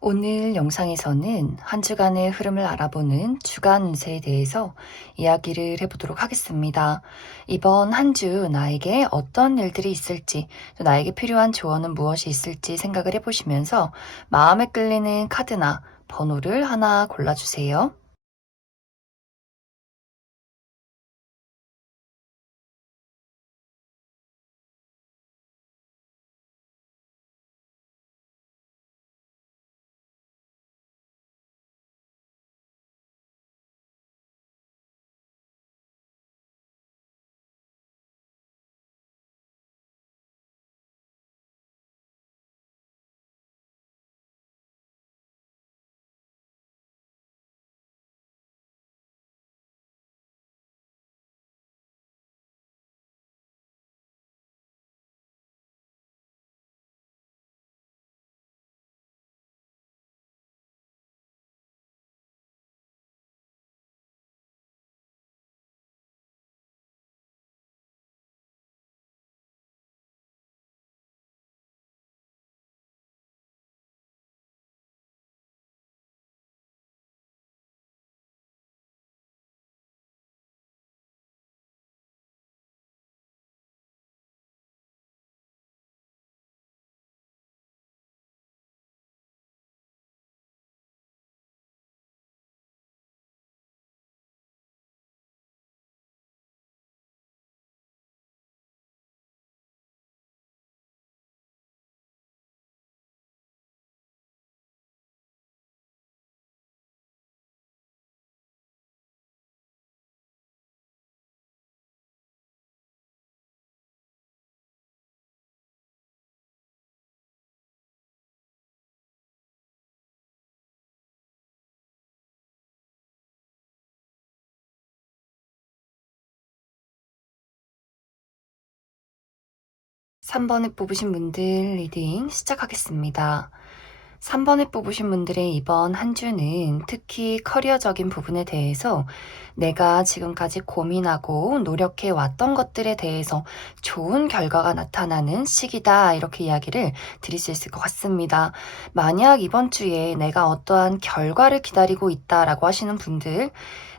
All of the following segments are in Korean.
오늘 영상에서는 한 주간의 흐름을 알아보는 주간 운세에 대해서 이야기를 해보도록 하겠습니다. 이번 한 주 나에게 어떤 일들이 있을지, 또 나에게 필요한 조언은 무엇이 있을지 생각을 해보시면서 마음에 끌리는 카드나 번호를 하나 골라주세요. 3번에 뽑으신 분들 리딩 시작하겠습니다. 3번에 뽑으신 분들의 이번 한 주는 특히 커리어적인 부분에 대해서 내가 지금까지 고민하고 노력해 왔던 것들에 대해서 좋은 결과가 나타나는 시기다. 이렇게 이야기를 드릴 수 있을 것 같습니다. 만약 이번 주에 내가 어떠한 결과를 기다리고 있다라고 하시는 분들,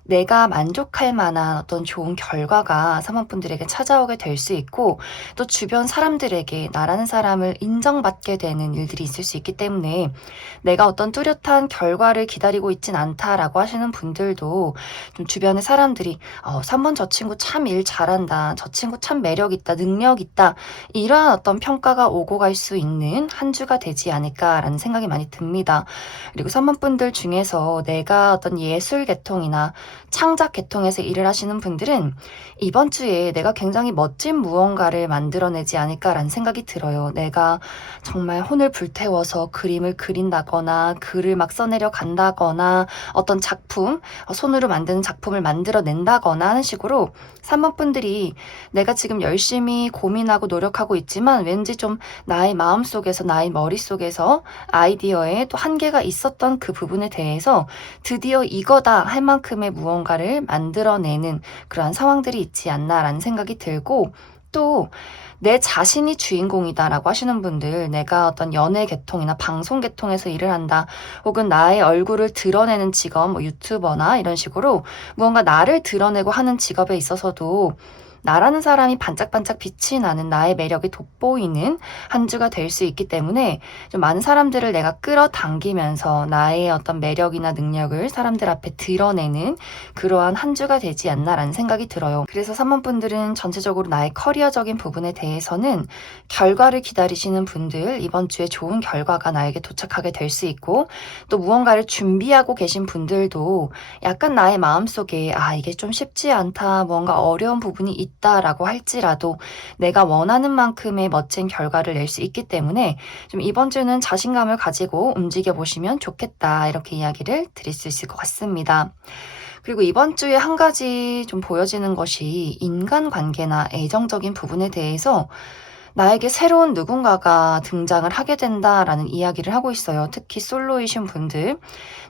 내가 만족할 만한 어떤 좋은 결과가 사모분들에게 찾아오게 될 수 있고, 또 주변 사람들에게 나라는 사람을 인정받게 되는 일들이 있을 수 있기 때문에 내가 어떤 뚜렷한 결과를 기다리고 있진 않다라고 하시는 분들도 좀 주변의 사람들이 3번 저 친구 참 일 잘한다, 저 친구 참 매력 있다, 능력 있다, 이러한 어떤 평가가 오고 갈 수 있는 한 주가 되지 않을까라는 생각이 많이 듭니다. 그리고 3번 분들 중에서 내가 어떤 예술 계통이나 창작 계통에서 일을 하시는 분들은 이번 주에 내가 굉장히 멋진 무언가를 만들어내지 않을까라는 생각이 들어요. 내가 정말 혼을 불태워서 그림을 그린다거나 글을 막 써내려 간다거나 어떤 작품, 손으로 만드는 작품을 만들어낸다거나 하는 식으로 3번 분들이 내가 지금 열심히 고민하고 노력하고 있지만 왠지 좀 나의 마음속에서, 나의 머릿속에서 아이디어에 또 한계가 있었던 그 부분에 대해서 드디어 이거다 할 만큼의 무언가를 만들어내는 그러한 상황들이 있지 않나라는 생각이 들고, 또 내 자신이 주인공이다라고 하시는 분들, 내가 어떤 연예 계통이나 방송 계통에서 일을 한다, 혹은 나의 얼굴을 드러내는 직업, 뭐 유튜버나 이런 식으로 무언가 나를 드러내고 하는 직업에 있어서도 나라는 사람이 반짝반짝 빛이 나는 나의 매력이 돋보이는 한 주가 될 수 있기 때문에 좀 많은 사람들을 내가 끌어당기면서 나의 어떤 매력이나 능력을 사람들 앞에 드러내는 그러한 한 주가 되지 않나라는 생각이 들어요. 그래서 3번 분들은 전체적으로 나의 커리어적인 부분에 대해서는 결과를 기다리시는 분들, 이번 주에 좋은 결과가 나에게 도착하게 될 수 있고, 또 무언가를 준비하고 계신 분들도 약간 나의 마음속에 이게 좀 쉽지 않다, 뭔가 어려운 부분이 있다라고 할지라도 내가 원하는 만큼의 멋진 결과를 낼 수 있기 때문에 좀 이번 주는 자신감을 가지고 움직여 보시면 좋겠다, 이렇게 이야기를 드릴 수 있을 것 같습니다. 그리고 이번 주에 한 가지 좀 보여지는 것이 인간관계나 애정적인 부분에 대해서 나에게 새로운 누군가가 등장을 하게 된다라는 이야기를 하고 있어요. 특히 솔로이신 분들,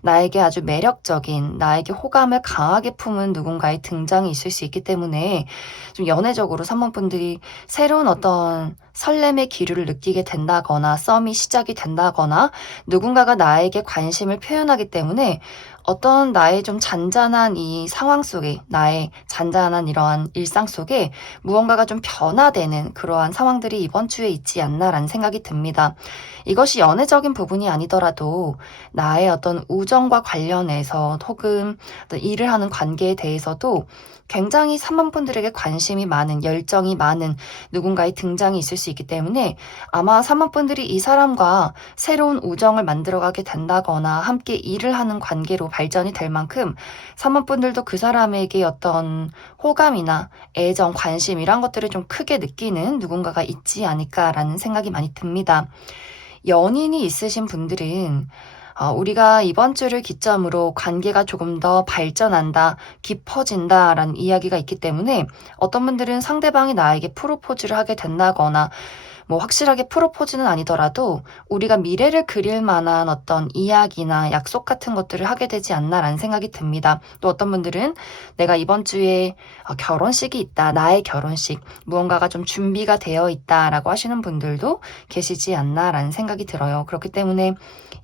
나에게 아주 매력적인, 나에게 호감을 강하게 품은 누군가의 등장이 있을 수 있기 때문에 좀 연애적으로 3번 분들이 새로운 어떤 설렘의 기류를 느끼게 된다거나 썸이 시작이 된다거나 누군가가 나에게 관심을 표현하기 때문에 어떤 나의 좀 잔잔한 이 상황 속에 나의 잔잔한 이러한 일상 속에 무언가가 좀 변화되는 그러한 상황들이 이번 주에 있지 않나라는 생각이 듭니다. 이것이 연애적인 부분이 아니더라도 나의 어떤 우정과 관련해서 혹은 어떤 일을 하는 관계에 대해서도 굉장히 사모분들에게 관심이 많은 열정이 많은 누군가의 등장이 있을 수 있기 때문에 아마 사모분들이 이 사람과 새로운 우정을 만들어가게 된다거나 함께 일을 하는 관계로 발전이 될 만큼 사모분들도 그 사람에게 어떤 호감이나 애정, 관심 이런 것들을 좀 크게 느끼는 누군가가 있지 않을까라는 생각이 많이 듭니다. 연인이 있으신 분들은 우리가 이번 주를 기점으로 관계가 조금 더 발전한다, 깊어진다라는 이야기가 있기 때문에 어떤 분들은 상대방이 나에게 프로포즈를 하게 된다거나 뭐 확실하게 프로포즈는 아니더라도 우리가 미래를 그릴 만한 어떤 이야기나 약속 같은 것들을 하게 되지 않나라는 생각이 듭니다. 또 어떤 분들은 내가 이번 주에 결혼식이 있다, 나의 결혼식, 무언가가 좀 준비가 되어 있다라고 하시는 분들도 계시지 않나라는 생각이 들어요. 그렇기 때문에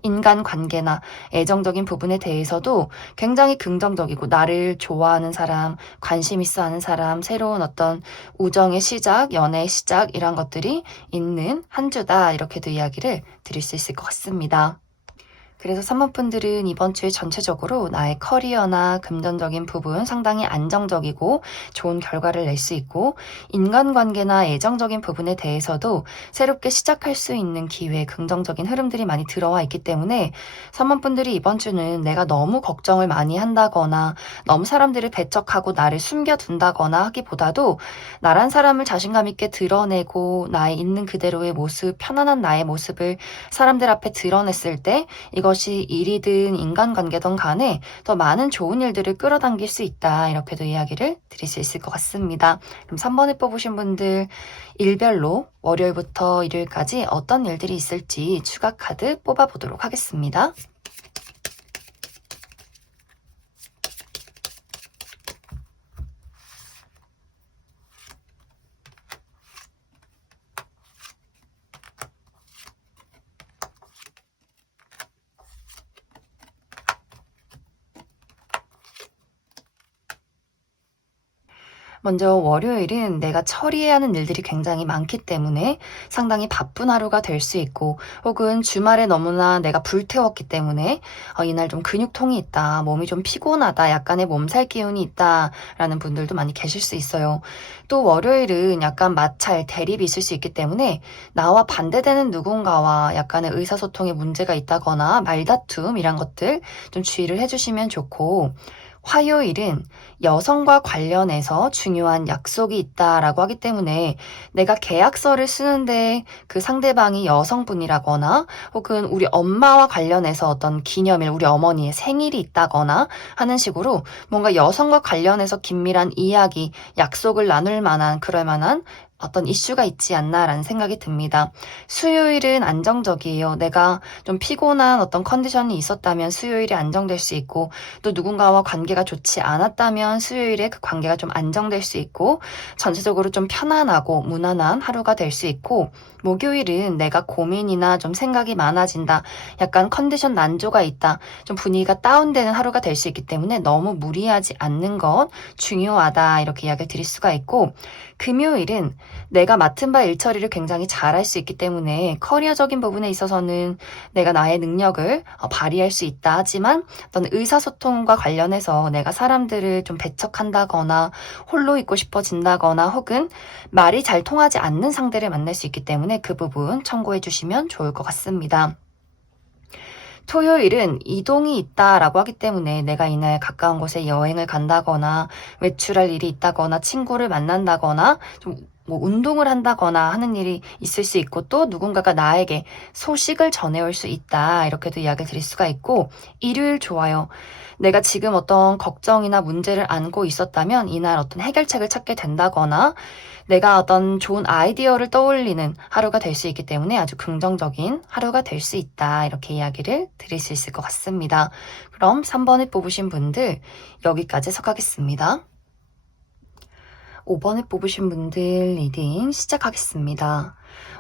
인간관계나 애정적인 부분에 대해서도 굉장히 긍정적이고 나를 좋아하는 사람, 관심 있어 하는 사람, 새로운 어떤 우정의 시작, 연애의 시작 이런 것들이 있는 한 주다 이렇게도 이야기를 드릴 수 있을 것 같습니다. 그래서 산모분들은 이번 주에 전체적으로 나의 커리어나 금전적인 부분 상당히 안정적이고 좋은 결과를 낼 수 있고 인간관계나 애정적인 부분에 대해서도 새롭게 시작할 수 있는 기회, 긍정적인 흐름들이 많이 들어와 있기 때문에 산모분들이 이번 주는 내가 너무 걱정을 많이 한다거나 너무 사람들을 배척하고 나를 숨겨둔다거나 하기보다도 나란 사람을 자신감 있게 드러내고 나의 있는 그대로의 모습, 편안한 나의 모습을 사람들 앞에 드러냈을 때 이것이 일이든 인간관계든 간에 더 많은 좋은 일들을 끌어당길 수 있다. 이렇게도 이야기를 드릴 수 있을 것 같습니다. 그럼 3번에 뽑으신 분들 일별로 월요일부터 일요일까지 어떤 일들이 있을지 추가 카드 뽑아보도록 하겠습니다. 먼저 월요일은 내가 처리해야 하는 일들이 굉장히 많기 때문에 상당히 바쁜 하루가 될 수 있고 혹은 주말에 너무나 내가 불태웠기 때문에 이날 좀 근육통이 있다, 몸이 좀 피곤하다, 약간의 몸살 기운이 있다라는 분들도 많이 계실 수 있어요. 또 월요일은 약간 마찰, 대립이 있을 수 있기 때문에 나와 반대되는 누군가와 약간의 의사소통에 문제가 있다거나 말다툼 이란 것들 좀 주의를 해주시면 좋고 화요일은 여성과 관련해서 중요한 약속이 있다라고 하기 때문에 내가 계약서를 쓰는데 그 상대방이 여성분이라거나 혹은 우리 엄마와 관련해서 어떤 기념일, 우리 어머니의 생일이 있다거나 하는 식으로 뭔가 여성과 관련해서 긴밀한 이야기, 약속을 나눌 만한, 그럴 만한 어떤 이슈가 있지 않나라는 생각이 듭니다. 수요일은 안정적이에요. 내가 좀 피곤한 어떤 컨디션이 있었다면 수요일에 안정될 수 있고 또 누군가와 관계가 좋지 않았다면 수요일에 그 관계가 좀 안정될 수 있고 전체적으로 좀 편안하고 무난한 하루가 될 수 있고 목요일은 내가 고민이나 좀 생각이 많아진다. 약간 컨디션 난조가 있다. 좀 분위기가 다운되는 하루가 될 수 있기 때문에 너무 무리하지 않는 것 중요하다. 이렇게 이야기를 드릴 수가 있고 금요일은 내가 맡은 바 일 처리를 굉장히 잘할 수 있기 때문에 커리어적인 부분에 있어서는 내가 나의 능력을 발휘할 수 있다. 하지만 어떤 의사소통과 관련해서 내가 사람들을 좀 배척한다거나 홀로 있고 싶어진다거나 혹은 말이 잘 통하지 않는 상대를 만날 수 있기 때문에 그 부분 참고해 주시면 좋을 것 같습니다. 토요일은 이동이 있다라고 하기 때문에 내가 이날 가까운 곳에 여행을 간다거나 외출할 일이 있다거나 친구를 만난다거나 좀 뭐 운동을 한다거나 하는 일이 있을 수 있고 또 누군가가 나에게 소식을 전해올 수 있다. 이렇게도 이야기를 드릴 수가 있고 일요일 좋아요. 내가 지금 어떤 걱정이나 문제를 안고 있었다면 이날 어떤 해결책을 찾게 된다거나 내가 어떤 좋은 아이디어를 떠올리는 하루가 될 수 있기 때문에 아주 긍정적인 하루가 될 수 있다. 이렇게 이야기를 드릴 수 있을 것 같습니다. 그럼 3번을 뽑으신 분들 여기까지 해석하겠습니다. 5번을 뽑으신 분들 리딩 시작하겠습니다.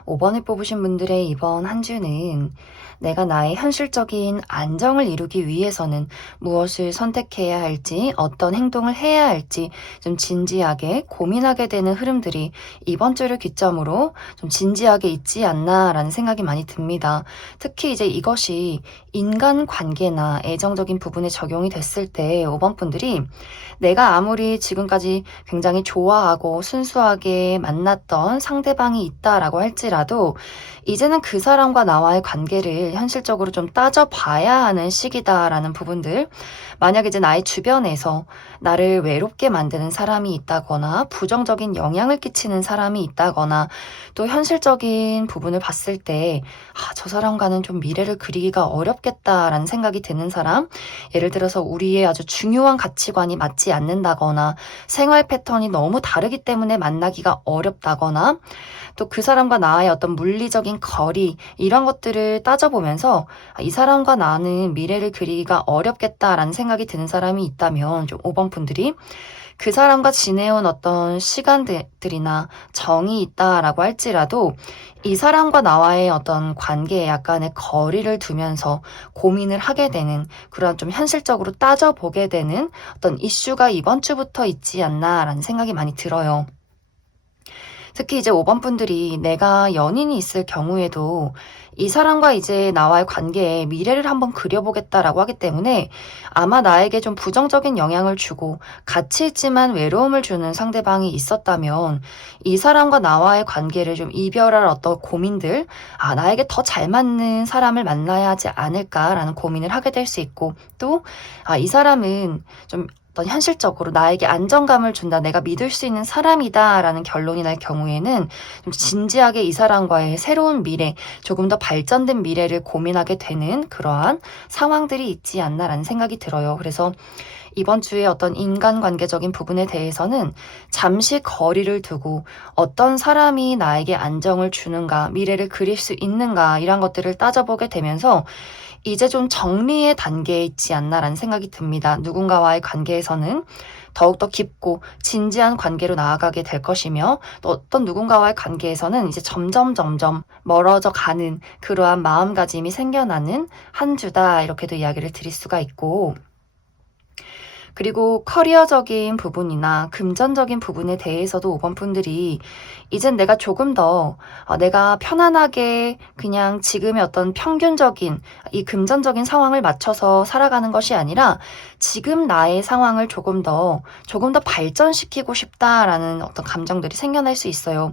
5번을 뽑으신 분들의 이번 한 주는 내가 나의 현실적인 안정을 이루기 위해서는 무엇을 선택해야 할지, 어떤 행동을 해야 할지 좀 진지하게 고민하게 되는 흐름들이 이번 주를 기점으로 좀 진지하게 있지 않나라는 생각이 많이 듭니다. 특히 이제 이것이 인간관계나 애정적인 부분에 적용이 됐을 때 5번 분들이 내가 아무리 지금까지 굉장히 좋아하고 순수하게 만났던 상대방이 있다라고 할지라도 이제는 그 사람과 나와의 관계를 현실적으로 좀 따져봐야 하는 시기다라는 부분들, 만약 이제 나의 주변에서 나를 외롭게 만드는 사람이 있다거나 부정적인 영향을 끼치는 사람이 있다거나 또 현실적인 부분을 봤을 때 저 사람과는 좀 미래를 그리기가 어렵겠다라는 생각이 드는 사람, 예를 들어서 우리의 아주 중요한 가치관이 맞지 않는다거나 생활 패턴이 너무 다르기 때문에 만나기가 어렵다거나 또 그 사람과 나의 어떤 물리적인 거리 이런 것들을 따져보면서 이 사람과 나는 미래를 그리기가 어렵겠다라는 생각이 드는 사람이 있다면 좀 5번 분들이 그 사람과 지내온 어떤 시간들이나 정이 있다라고 할지라도 이 사람과 나와의 어떤 관계에 약간의 거리를 두면서 고민을 하게 되는 그런 좀 현실적으로 따져보게 되는 어떤 이슈가 이번 주부터 있지 않나라는 생각이 많이 들어요. 특히 이제 5번 분들이 내가 연인이 있을 경우에도 이 사람과 이제 나와의 관계에 미래를 한번 그려보겠다라고 하기 때문에 아마 나에게 좀 부정적인 영향을 주고 같이 있지만 외로움을 주는 상대방이 있었다면 이 사람과 나와의 관계를 좀 이별할 어떤 고민들, 나에게 더 잘 맞는 사람을 만나야 하지 않을까라는 고민을 하게 될 수 있고 또, 이 사람은 좀 어떤 현실적으로 나에게 안정감을 준다, 내가 믿을 수 있는 사람이다라는 결론이 날 경우에는 좀 진지하게 이 사람과의 새로운 미래, 조금 더 발전된 미래를 고민하게 되는 그러한 상황들이 있지 않나라는 생각이 들어요. 그래서 이번 주에 어떤 인간관계적인 부분에 대해서는 잠시 거리를 두고 어떤 사람이 나에게 안정을 주는가, 미래를 그릴 수 있는가 이런 것들을 따져보게 되면서 이제 좀 정리의 단계에 있지 않나라는 생각이 듭니다. 누군가와의 관계에서는 더욱더 깊고 진지한 관계로 나아가게 될 것이며 또 어떤 누군가와의 관계에서는 이제 점점 멀어져 가는 그러한 마음가짐이 생겨나는 한 주다 이렇게도 이야기를 드릴 수가 있고, 그리고 커리어적인 부분이나 금전적인 부분에 대해서도 5번 분들이 이젠 내가 조금 더 내가 편안하게 그냥 지금의 어떤 평균적인 이 금전적인 상황을 맞춰서 살아가는 것이 아니라 지금 나의 상황을 조금 더 발전시키고 싶다라는 어떤 감정들이 생겨날 수 있어요.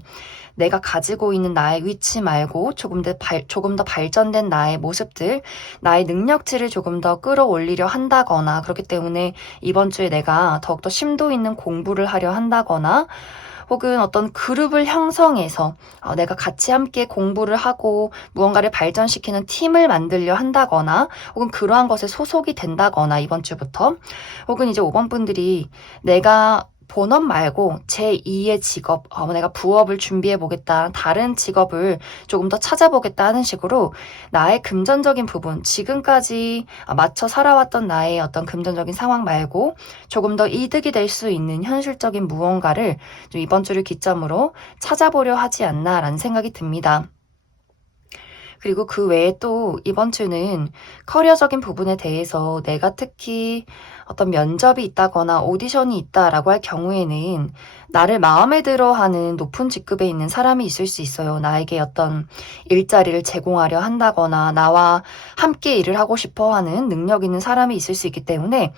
내가 가지고 있는 나의 위치 말고 조금 더 발전된 나의 모습들, 나의 능력치를 조금 더 끌어올리려 한다거나, 그렇기 때문에 이번 주에 내가 더욱더 심도 있는 공부를 하려 한다거나, 혹은 어떤 그룹을 형성해서 내가 같이 함께 공부를 하고 무언가를 발전시키는 팀을 만들려 한다거나, 혹은 그러한 것에 소속이 된다거나 이번 주부터, 혹은 이제 5번 분들이 내가 본업 말고 제2의 직업, 내가 부업을 준비해보겠다, 다른 직업을 조금 더 찾아보겠다 하는 식으로 나의 금전적인 부분, 지금까지 맞춰 살아왔던 나의 어떤 금전적인 상황 말고 조금 더 이득이 될 수 있는 현실적인 무언가를 좀 이번 주를 기점으로 찾아보려 하지 않나라는 생각이 듭니다. 그리고 그 외에 또 이번 주는 커리어적인 부분에 대해서 내가 특히 어떤 면접이 있다거나 오디션이 있다라고 할 경우에는 나를 마음에 들어 하는 높은 직급에 있는 사람이 있을 수 있어요. 나에게 어떤 일자리를 제공하려 한다거나 나와 함께 일을 하고 싶어 하는 능력 있는 사람이 있을 수 있기 때문에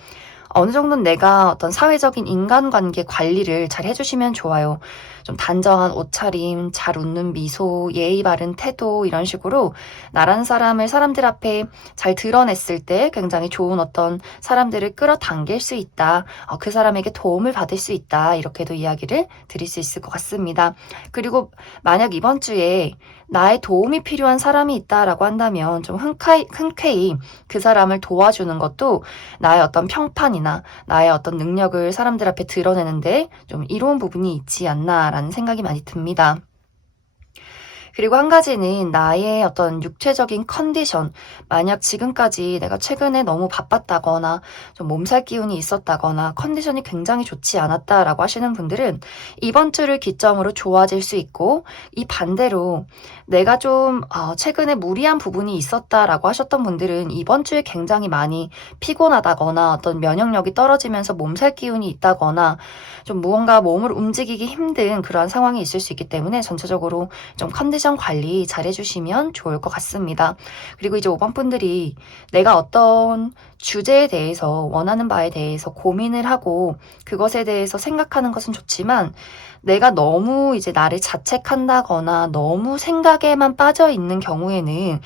어느 정도는 내가 어떤 사회적인 인간관계 관리를 잘 해주시면 좋아요. 좀 단정한 옷차림, 잘 웃는 미소, 예의 바른 태도 이런 식으로 나라는 사람을 사람들 앞에 잘 드러냈을 때 굉장히 좋은 어떤 사람들을 끌어당길 수 있다. 그 사람에게 도움을 받을 수 있다. 이렇게도 이야기를 드릴 수 있을 것 같습니다. 그리고 만약 이번 주에 나의 도움이 필요한 사람이 있다라고 한다면 좀 흔쾌히 그 사람을 도와주는 것도 나의 어떤 평판이나 나의 어떤 능력을 사람들 앞에 드러내는데 좀 이로운 부분이 있지 않나라는 생각이 많이 듭니다. 그리고 한 가지는 나의 어떤 육체적인 컨디션. 만약 지금까지 내가 최근에 너무 바빴다거나 좀 몸살 기운이 있었다거나 컨디션이 굉장히 좋지 않았다라고 하시는 분들은 이번 주를 기점으로 좋아질 수 있고, 이 반대로 내가 좀 최근에 무리한 부분이 있었다라고 하셨던 분들은 이번 주에 굉장히 많이 피곤하다거나 어떤 면역력이 떨어지면서 몸살 기운이 있다거나 좀 무언가 몸을 움직이기 힘든 그러한 상황이 있을 수 있기 때문에 전체적으로 좀 컨디션 관리 잘 해주시면 좋을 것 같습니다. 그리고 이제 5번 분들이 내가 어떤 주제에 대해서 원하는 바에 대해서 고민을 하고 그것에 대해서 생각하는 것은 좋지만 내가 너무 이제 나를 자책한다거나 너무 생각에만 빠져 있는 경우에는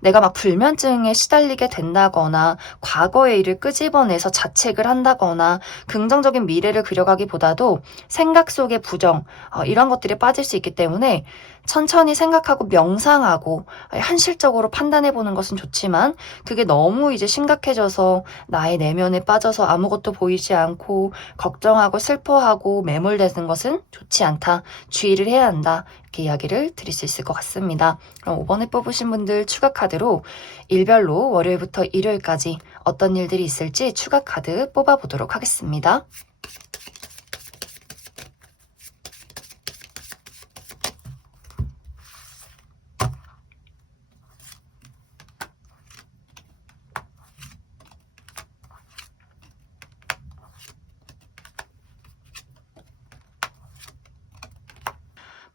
내가 막 불면증에 시달리게 된다거나 과거의 일을 끄집어내서 자책을 한다거나 긍정적인 미래를 그려가기보다도 생각 속의 부정, 이런 것들이 빠질 수 있기 때문에 천천히 생각하고 명상하고 현실적으로 판단해 보는 것은 좋지만 그게 너무 이제 심각해져서 나의 내면에 빠져서 아무것도 보이지 않고 걱정하고 슬퍼하고 매몰되는 것은 좋지 않다. 주의를 해야 한다. 이렇게 이야기를 드릴 수 있을 것 같습니다. 그럼 5번에 뽑으신 분들 추가 카드로 일별로 월요일부터 일요일까지 어떤 일들이 있을지 추가 카드 뽑아보도록 하겠습니다.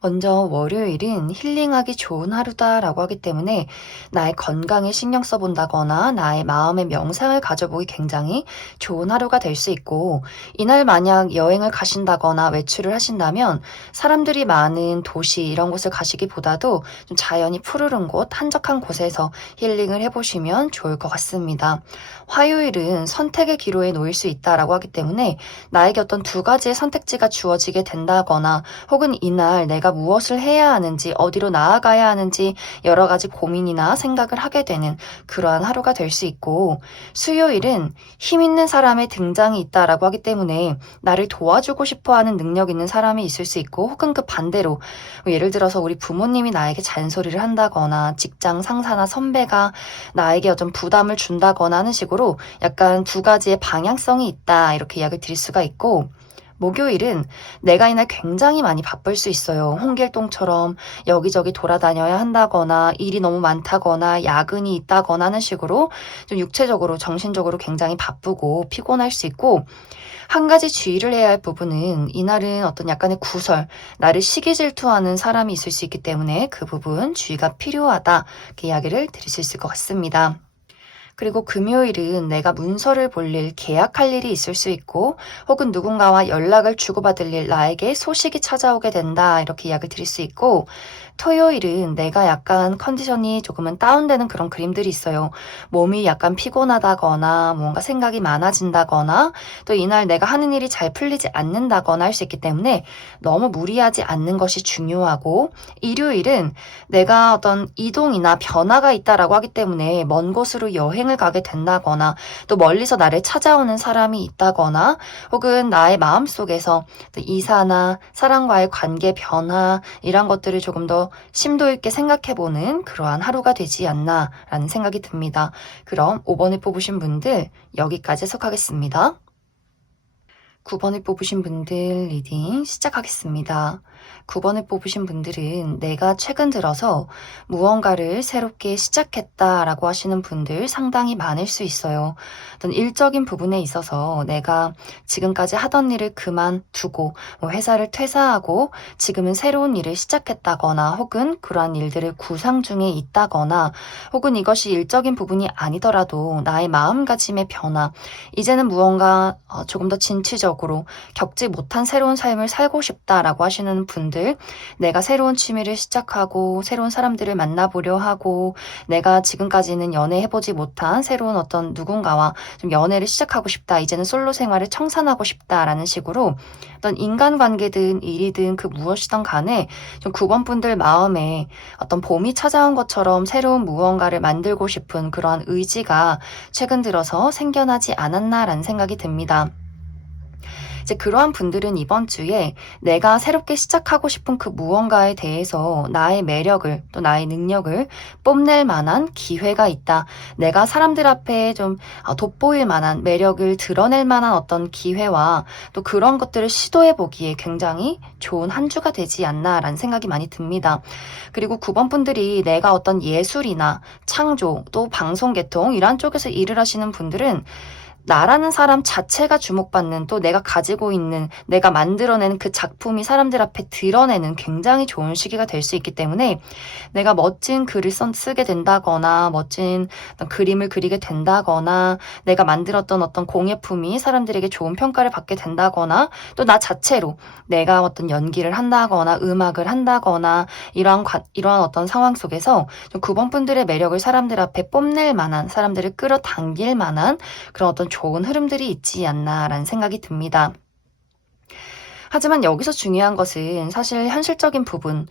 먼저 월요일은 힐링하기 좋은 하루다라고 하기 때문에 나의 건강에 신경 써본다거나 나의 마음의 명상을 가져보기 굉장히 좋은 하루가 될 수 있고, 이날 만약 여행을 가신다거나 외출을 하신다면 사람들이 많은 도시 이런 곳을 가시기보다도 좀 자연이 푸르른 곳, 한적한 곳에서 힐링을 해보시면 좋을 것 같습니다. 화요일은 선택의 기로에 놓일 수 있다라고 하기 때문에 나에게 어떤 두 가지의 선택지가 주어지게 된다거나 혹은 이날 내가 무엇을 해야 하는지, 어디로 나아가야 하는지 여러 가지 고민이나 생각을 하게 되는 그러한 하루가 될 수 있고, 수요일은 힘 있는 사람의 등장이 있다라고 하기 때문에 나를 도와주고 싶어 하는 능력 있는 사람이 있을 수 있고, 혹은 그 반대로 예를 들어서 우리 부모님이 나에게 잔소리를 한다거나 직장 상사나 선배가 나에게 어떤 부담을 준다거나 하는 식으로 약간 두 가지의 방향성이 있다, 이렇게 이야기를 드릴 수가 있고, 목요일은 내가 이날 굉장히 많이 바쁠 수 있어요. 홍길동처럼 여기저기 돌아다녀야 한다거나 일이 너무 많다거나 야근이 있다거나 하는 식으로 좀 육체적으로 정신적으로 굉장히 바쁘고 피곤할 수 있고, 한 가지 주의를 해야 할 부분은 이날은 어떤 약간의 구설, 나를 시기 질투하는 사람이 있을 수 있기 때문에 그 부분 주의가 필요하다, 이렇게 이야기를 드릴 수 있을 것 같습니다. 그리고 금요일은 내가 문서를 볼 일, 계약할 일이 있을 수 있고, 혹은 누군가와 연락을 주고받을 일, 나에게 소식이 찾아오게 된다, 이렇게 이야기를 드릴 수 있고, 토요일은 내가 약간 컨디션이 조금은 다운되는 그런 그림들이 있어요. 몸이 약간 피곤하다거나 뭔가 생각이 많아진다거나 또 이날 내가 하는 일이 잘 풀리지 않는다거나 할 수 있기 때문에 너무 무리하지 않는 것이 중요하고, 일요일은 내가 어떤 이동이나 변화가 있다라고 하기 때문에 먼 곳으로 여행을 가게 된다거나 또 멀리서 나를 찾아오는 사람이 있다거나 혹은 나의 마음속에서 이사나 사람과의 관계 변화 이런 것들을 조금 더 심도 있게 생각해보는 그러한 하루가 되지 않나라는 생각이 듭니다. 그럼 5번을 뽑으신 분들 여기까지 해석하겠습니다. 9번을 뽑으신 분들 리딩 시작하겠습니다. 9번을 뽑으신 분들은 내가 최근 들어서 무언가를 새롭게 시작했다라고 하시는 분들 상당히 많을 수 있어요. 어떤 일적인 부분에 있어서 내가 지금까지 하던 일을 그만두고 회사를 퇴사하고 지금은 새로운 일을 시작했다거나 혹은 그러한 일들을 구상 중에 있다거나 혹은 이것이 일적인 부분이 아니더라도 나의 마음가짐의 변화, 이제는 무언가 조금 더 진취적으로 겪지 못한 새로운 삶을 살고 싶다라고 하시는 분들, 내가 새로운 취미를 시작하고 새로운 사람들을 만나보려 하고 내가 지금까지는 연애해보지 못한 새로운 어떤 누군가와 좀 연애를 시작하고 싶다, 이제는 솔로 생활을 청산하고 싶다라는 식으로 어떤 인간관계든 일이든 그 무엇이든 간에 좀 9번 분들 마음에 어떤 봄이 찾아온 것처럼 새로운 무언가를 만들고 싶은 그러한 의지가 최근 들어서 생겨나지 않았나라는 생각이 듭니다. 이제 그러한 분들은 이번 주에 내가 새롭게 시작하고 싶은 그 무언가에 대해서 나의 매력을 또 나의 능력을 뽐낼 만한 기회가 있다. 내가 사람들 앞에 좀 돋보일 만한 매력을 드러낼 만한 어떤 기회와 또 그런 것들을 시도해 보기에 굉장히 좋은 한 주가 되지 않나라는 생각이 많이 듭니다. 그리고 9번 분들이 내가 어떤 예술이나 창조 또 방송 계통 이런 쪽에서 일을 하시는 분들은 나라는 사람 자체가 주목받는 또 내가 가지고 있는 내가 만들어내는 그 작품이 사람들 앞에 드러내는 굉장히 좋은 시기가 될 수 있기 때문에 내가 멋진 글을 쓰게 된다거나 멋진 어떤 그림을 그리게 된다거나 내가 만들었던 어떤 공예품이 사람들에게 좋은 평가를 받게 된다거나 또 나 자체로 내가 어떤 연기를 한다거나 음악을 한다거나 이러한 어떤 상황 속에서 좀 9번 분들의 매력을 사람들 앞에 뽐낼 만한 사람들을 끌어당길 만한 그런 어떤 좋은 흐름들이 있지 않나라는 생각이 듭니다. 하지만 여기서 중요한 것은 사실 현실적인 부분,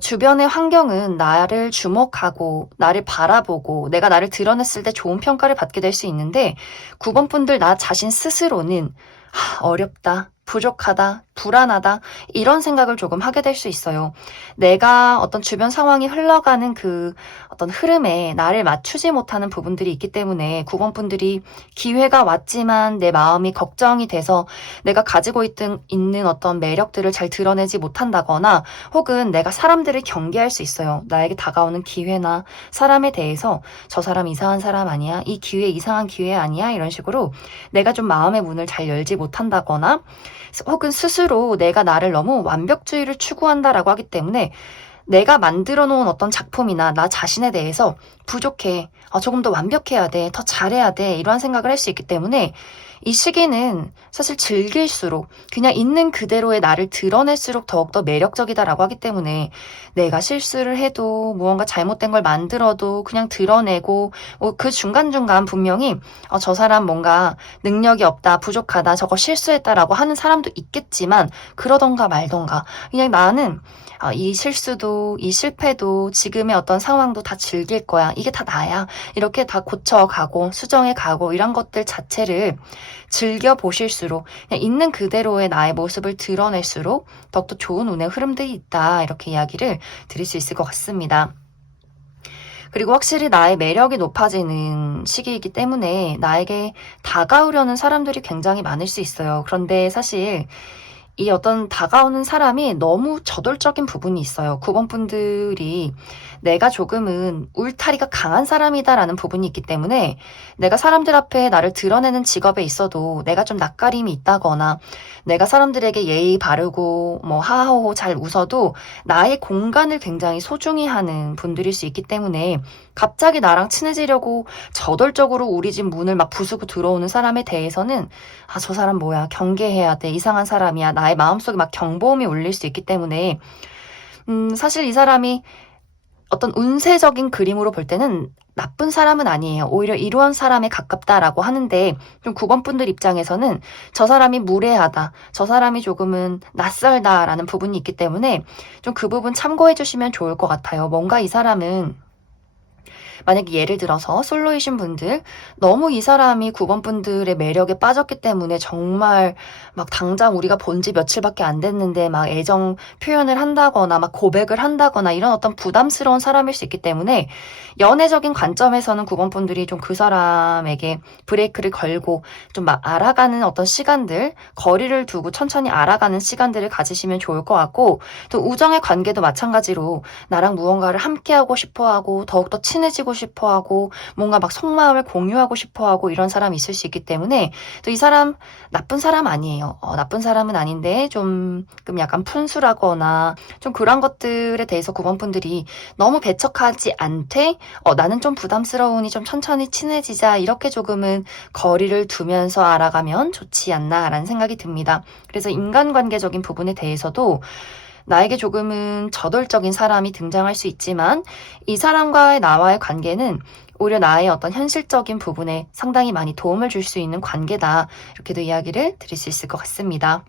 주변의 환경은 나를 주목하고 나를 바라보고 내가 나를 드러냈을 때 좋은 평가를 받게 될 수 있는데 9번 분들 나 자신 스스로는 어렵다, 부족하다, 불안하다 이런 생각을 조금 하게 될 수 있어요. 내가 어떤 주변 상황이 흘러가는 그 어떤 흐름에 나를 맞추지 못하는 부분들이 있기 때문에 9번 분들이 기회가 왔지만 내 마음이 걱정이 돼서 내가 가지고 있는 어떤 매력들을 잘 드러내지 못한다거나 혹은 내가 사람들을 경계할 수 있어요. 나에게 다가오는 기회나 사람에 대해서 저 사람 이상한 사람 아니야? 이 기회 이상한 기회 아니야? 이런 식으로 내가 좀 마음의 문을 잘 열지 못한다거나 혹은 스스로 내가 나를 너무 완벽주의를 추구한다라고 하기 때문에 내가 만들어 놓은 어떤 작품이나 나 자신에 대해서 부족해, 조금 더 완벽해야 돼, 더 잘해야 돼 이러한 생각을 할 수 있기 때문에 이 시기는 사실 즐길수록 그냥 있는 그대로의 나를 드러낼수록 더욱더 매력적이다라고 하기 때문에 내가 실수를 해도 무언가 잘못된 걸 만들어도 그냥 드러내고 그 중간중간 분명히 저 사람 뭔가 능력이 없다, 부족하다, 저거 실수했다라고 하는 사람도 있겠지만 그러던가 말던가 그냥 나는 이 실수도 이 실패도 지금의 어떤 상황도 다 즐길 거야. 이게 다 나야. 이렇게 다 고쳐가고 수정해가고 이런 것들 자체를 즐겨보실수록 그냥 있는 그대로의 나의 모습을 드러낼수록 더욱더 좋은 운의 흐름들이 있다. 이렇게 이야기를 드릴 수 있을 것 같습니다. 그리고 확실히 나의 매력이 높아지는 시기이기 때문에 나에게 다가오려는 사람들이 굉장히 많을 수 있어요. 그런데 사실 이 어떤 다가오는 사람이 너무 저돌적인 부분이 있어요. 9번 분들이 내가 조금은 울타리가 강한 사람이다라는 부분이 있기 때문에 내가 사람들 앞에 나를 드러내는 직업에 있어도 내가 좀 낯가림이 있다거나 내가 사람들에게 예의 바르고 하하호호 잘 웃어도 나의 공간을 굉장히 소중히 하는 분들일 수 있기 때문에 갑자기 나랑 친해지려고 저돌적으로 우리 집 문을 막 부수고 들어오는 사람에 대해서는 저 사람 뭐야 경계해야 돼 이상한 사람이야 나의 마음속에 막 경보음이 울릴 수 있기 때문에 사실 이 사람이 어떤 운세적인 그림으로 볼 때는 나쁜 사람은 아니에요. 오히려 이러한 사람에 가깝다라고 하는데 좀 9번 분들 입장에서는 저 사람이 무례하다. 저 사람이 조금은 낯설다라는 부분이 있기 때문에 좀 그 부분 참고해 주시면 좋을 것 같아요. 뭔가 이 사람은 만약에 예를 들어서 솔로이신 분들 너무 이 사람이 9번 분들의 매력에 빠졌기 때문에 정말 막 당장 우리가 본 지 며칠밖에 안 됐는데 막 애정 표현을 한다거나 막 고백을 한다거나 이런 어떤 부담스러운 사람일 수 있기 때문에 연애적인 관점에서는 9번 분들이 좀 그 사람에게 브레이크를 걸고 좀 막 알아가는 어떤 시간들 거리를 두고 천천히 알아가는 시간들을 가지시면 좋을 것 같고 또 우정의 관계도 마찬가지로 나랑 무언가를 함께하고 싶어하고 더욱더 친해지고 싶어하고 뭔가 막 속마음을 공유하고 싶어하고 이런 사람이 있을 수 있기 때문에 또 이 사람 나쁜 사람 아니에요. 나쁜 사람은 아닌데 좀 약간 푼수라거나 좀 그런 것들에 대해서 9번 분들이 너무 배척하지 않되 나는 좀 부담스러우니 좀 천천히 친해지자 이렇게 조금은 거리를 두면서 알아가면 좋지 않나라는 생각이 듭니다. 그래서 인간관계적인 부분에 대해서도 나에게 조금은 저돌적인 사람이 등장할 수 있지만 이 사람과의 나와의 관계는 오히려 나의 어떤 현실적인 부분에 상당히 많이 도움을 줄 수 있는 관계다. 이렇게도 이야기를 드릴 수 있을 것 같습니다.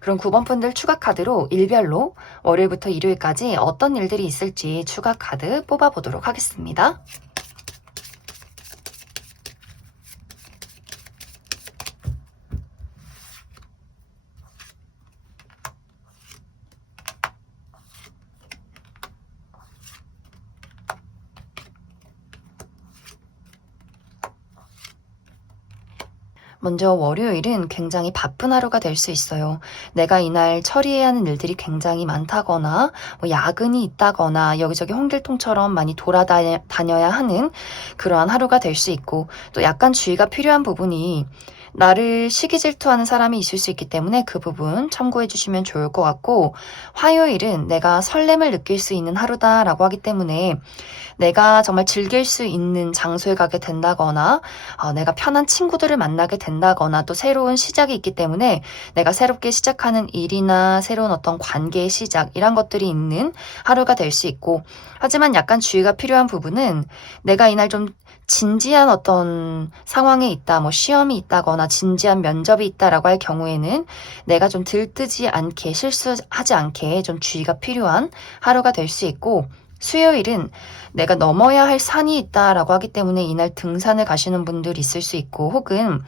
그럼 9번 분들 추가 카드로 일별로 월요일부터 일요일까지 어떤 일들이 있을지 추가 카드 뽑아보도록 하겠습니다. 먼저 월요일은 굉장히 바쁜 하루가 될 수 있어요. 내가 이날 처리해야 하는 일들이 굉장히 많다거나 뭐 야근이 있다거나 여기저기 홍길동처럼 많이 돌아다녀야 하는 그러한 하루가 될 수 있고, 또 약간 주의가 필요한 부분이 나를 시기 질투하는 사람이 있을 수 있기 때문에 그 부분 참고해 주시면 좋을 것 같고, 화요일은 내가 설렘을 느낄 수 있는 하루다라고 하기 때문에 내가 정말 즐길 수 있는 장소에 가게 된다거나 내가 편한 친구들을 만나게 된다거나 또 새로운 시작이 있기 때문에 내가 새롭게 시작하는 일이나 새로운 어떤 관계의 시작, 이런 것들이 있는 하루가 될 수 있고, 하지만 약간 주의가 필요한 부분은 내가 이날 좀 진지한 어떤 상황에 있다, 뭐 시험이 있다거나 진지한 면접이 있다라고 할 경우에는 내가 좀 들뜨지 않게, 실수하지 않게 좀 주의가 필요한 하루가 될 수 있고, 수요일은 내가 넘어야 할 산이 있다라고 하기 때문에 이날 등산을 가시는 분들이 있을 수 있고, 혹은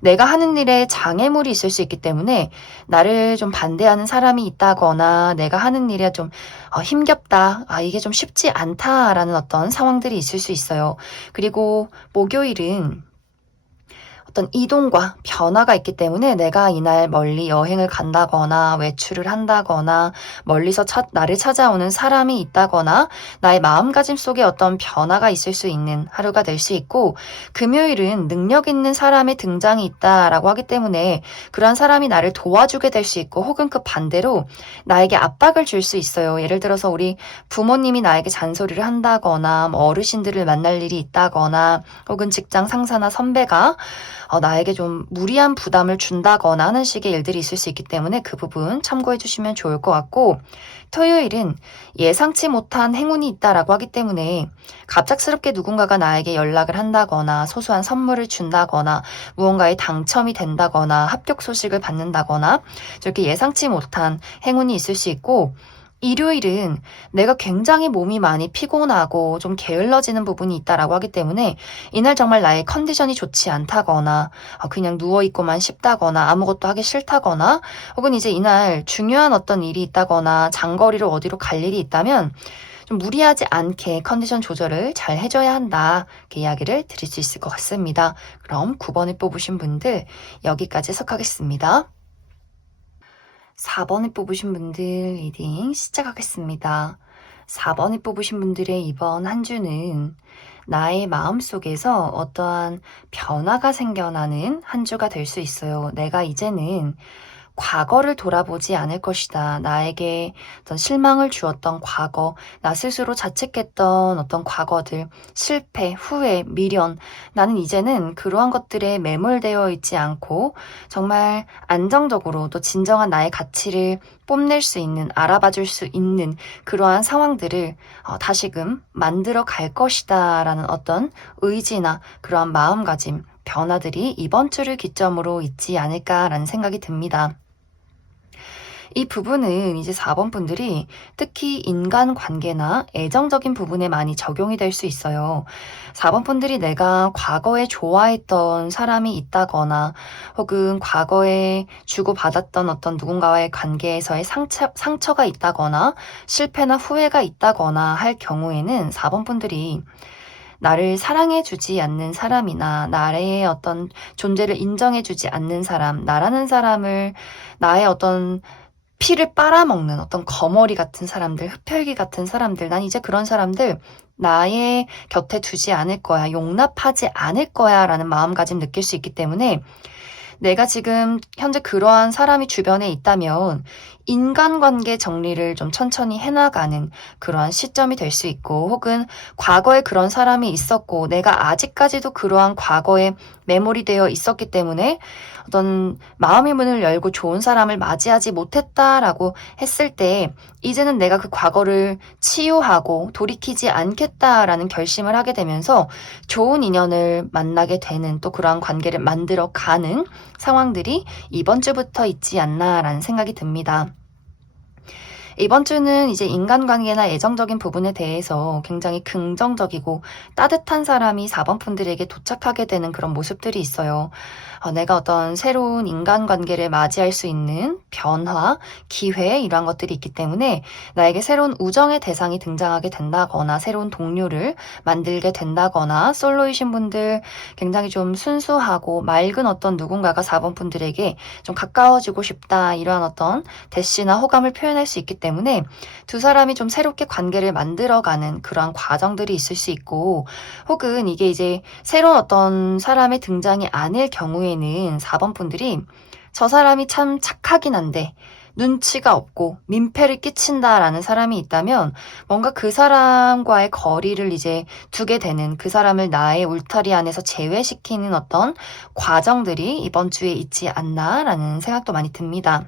내가 하는 일에 장애물이 있을 수 있기 때문에 나를 좀 반대하는 사람이 있다거나 내가 하는 일에 좀 힘겹다, 이게 좀 쉽지 않다라는 어떤 상황들이 있을 수 있어요. 그리고 목요일은 어떤 이동과 변화가 있기 때문에 내가 이날 멀리 여행을 간다거나 외출을 한다거나 멀리서 나를 찾아오는 사람이 있다거나 나의 마음가짐 속에 어떤 변화가 있을 수 있는 하루가 될 수 있고, 금요일은 능력 있는 사람의 등장이 있다라고 하기 때문에 그러한 사람이 나를 도와주게 될 수 있고, 혹은 그 반대로 나에게 압박을 줄 수 있어요. 예를 들어서 우리 부모님이 나에게 잔소리를 한다거나 뭐 어르신들을 만날 일이 있다거나, 혹은 직장 상사나 선배가 나에게 좀 무리한 부담을 준다거나 하는 식의 일들이 있을 수 있기 때문에 그 부분 참고해 주시면 좋을 것 같고, 토요일은 예상치 못한 행운이 있다라고 하기 때문에 갑작스럽게 누군가가 나에게 연락을 한다거나 소소한 선물을 준다거나 무언가에 당첨이 된다거나 합격 소식을 받는다거나 저렇게 예상치 못한 행운이 있을 수 있고, 일요일은 내가 굉장히 몸이 많이 피곤하고 좀 게을러지는 부분이 있다라고 하기 때문에 이날 정말 나의 컨디션이 좋지 않다거나 그냥 누워있고만 싶다거나 아무것도 하기 싫다거나, 혹은 이제 이날 중요한 어떤 일이 있다거나 장거리로 어디로 갈 일이 있다면 좀 무리하지 않게 컨디션 조절을 잘 해줘야 한다, 이렇게 이야기를 드릴 수 있을 것 같습니다. 그럼 9번을 뽑으신 분들 여기까지 해석하겠습니다. 4번을 뽑으신 분들 리딩 시작하겠습니다. 4번을 뽑으신 분들의 이번 한 주는 나의 마음속에서 어떠한 변화가 생겨나는 한 주가 될 수 있어요. 내가 이제는 과거를 돌아보지 않을 것이다. 나에게 어떤 실망을 주었던 과거, 나 스스로 자책했던 어떤 과거들, 실패, 후회, 미련, 나는 이제는 그러한 것들에 매몰되어 있지 않고 정말 안정적으로 또 진정한 나의 가치를 뽐낼 수 있는, 알아봐 줄 수 있는 그러한 상황들을 다시금 만들어 갈 것이다 라는 어떤 의지나 그러한 마음가짐, 변화들이 이번 주를 기점으로 있지 않을까라는 생각이 듭니다. 이 부분은 이제 4번 분들이 특히 인간관계나 애정적인 부분에 많이 적용이 될 수 있어요. 4번 분들이 내가 과거에 좋아했던 사람이 있다거나, 혹은 과거에 주고받았던 어떤 누군가와의 관계에서의 상처가 있다거나, 실패나 후회가 있다거나 할 경우에는 4번 분들이 나를 사랑해주지 않는 사람이나 나의 어떤 존재를 인정해주지 않는 사람, 나라는 사람을, 나의 어떤 피를 빨아먹는 어떤 거머리 같은 사람들, 흡혈귀 같은 사람들, 난 이제 그런 사람들 나의 곁에 두지 않을 거야, 용납하지 않을 거야 라는 마음가짐 느낄 수 있기 때문에 내가 지금 현재 그러한 사람이 주변에 있다면 인간관계 정리를 좀 천천히 해나가는 그러한 시점이 될 수 있고, 혹은 과거에 그런 사람이 있었고 내가 아직까지도 그러한 과거에 매몰이 되어 있었기 때문에 어떤 마음의 문을 열고 좋은 사람을 맞이하지 못했다라고 했을 때 이제는 내가 그 과거를 치유하고 돌이키지 않겠다라는 결심을 하게 되면서 좋은 인연을 만나게 되는, 또 그러한 관계를 만들어 가는 상황들이 이번 주부터 있지 않나라는 생각이 듭니다. 이번 주는 이제 인간관계나 애정적인 부분에 대해서 굉장히 긍정적이고 따뜻한 사람이 4번 분들에게 도착하게 되는 그런 모습들이 있어요. 내가 어떤 새로운 인간관계를 맞이할 수 있는 변화, 기회 이러한 것들이 있기 때문에 나에게 새로운 우정의 대상이 등장하게 된다거나 새로운 동료를 만들게 된다거나 솔로이신 분들 굉장히 좀 순수하고 맑은 어떤 누군가가 4번 분들에게 좀 가까워지고 싶다 이러한 어떤 대시나 호감을 표현할 수 있기 때문에 두 사람이 좀 새롭게 관계를 만들어가는 그러한 과정들이 있을 수 있고 혹은 이게 이제 새로운 어떤 사람의 등장이 아닐 경우에는 4번 분들이 저 사람이 참 착하긴 한데 눈치가 없고 민폐를 끼친다라는 사람이 있다면 뭔가 그 사람과의 거리를 이제 두게 되는 그 사람을 나의 울타리 안에서 제외시키는 어떤 과정들이 이번 주에 있지 않나라는 생각도 많이 듭니다.